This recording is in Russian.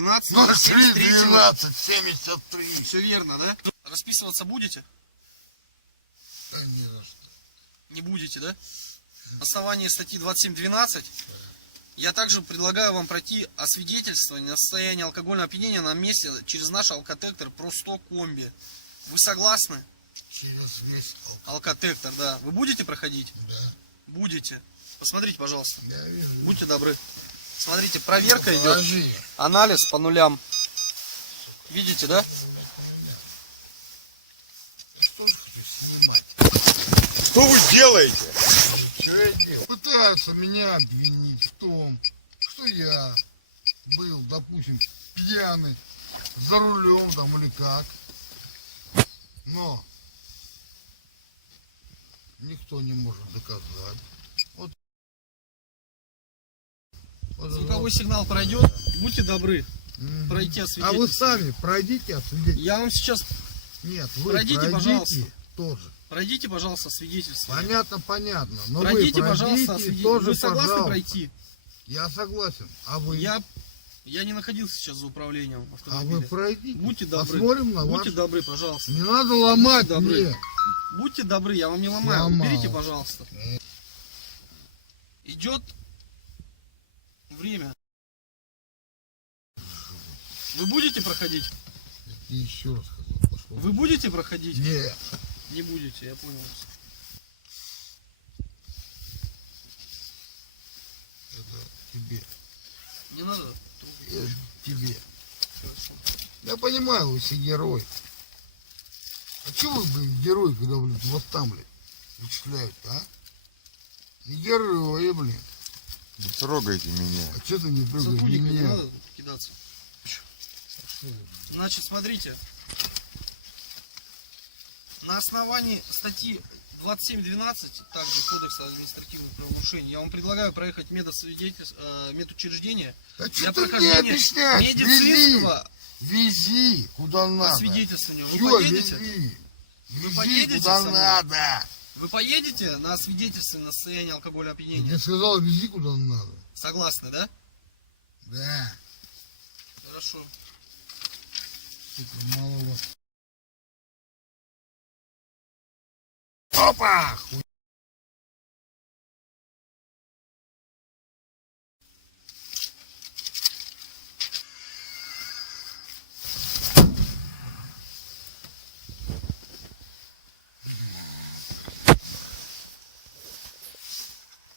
12 03-12-73. Все верно, да? Расписываться будете? Да не за что. Не будете, да? На основании статьи 27.12 я также предлагаю вам пройти освидетельствование на состояние алкогольного опьянения на месте через наш алкотектор Про-100 комби. Вы согласны? Через весь Алкотектор, да. Вы будете проходить? Да. Будете. Посмотрите, пожалуйста. Я вижу. Будьте добры. Смотрите, проверка идет. Положи. Анализ по нулям. Видите, да? Что ж ты снимать? Что вы делаете? Что я делаю? Пытаются меня обвинить в том, что я был, допустим, пьяный, за рулем там или как. Но никто не может доказать. Вот Звуковой сигнал пройдет. Будьте добры. Пройти А освидетельствование. вы сами пройдите освидетельствование. Я вам сейчас... Нет, вы Пройдите, пожалуйста. тоже. Пройдите, пожалуйста, свидетельствование. Понятно. Но Пройдите, вы пожалуйста, пройдите свидетельствование. тоже, Вы согласны пожалуйста. пройти? Я согласен. А вы? Я не находился сейчас за управлением А автомобиля. вы пройдите. Будьте добры. Посмотрим на Будьте ваш. добры, пожалуйста. Не надо ломать Будьте добры. мне. Будьте добры, я вам не ломаю. Сломал. Уберите, пожалуйста. Идет время. Вы будете проходить? И еще раз сказал. Пошел. Вы будете проходить? Нет. Не будете, я понял. Это тебе. Не надо? Это тебе. Хорошо. Я понимаю, вы все герой. А чего вы, блин, герой, когда, блин, вас там, блин, вычисляют, а? Не герои, блин. Не трогайте меня. А что ты не прыгаешь? Сотрудника не меня? надо кидаться. Значит, смотрите. На основании статьи 27.12, также Кодекса административных правонарушений, я вам предлагаю проехать медучреждение Да для что ты мне прохождения объясняешь? медицинского Вези, куда надо. освидетельствования. Вы Всё, поедете? вези. Вези, поедете куда со мной? надо. Вы поедете на освидетельствование на состояние алкогольного Я опьянения? тебе сказал, вези, куда надо. Согласны, да? Да. Хорошо. Сука, мало вас. Опа! Хуй.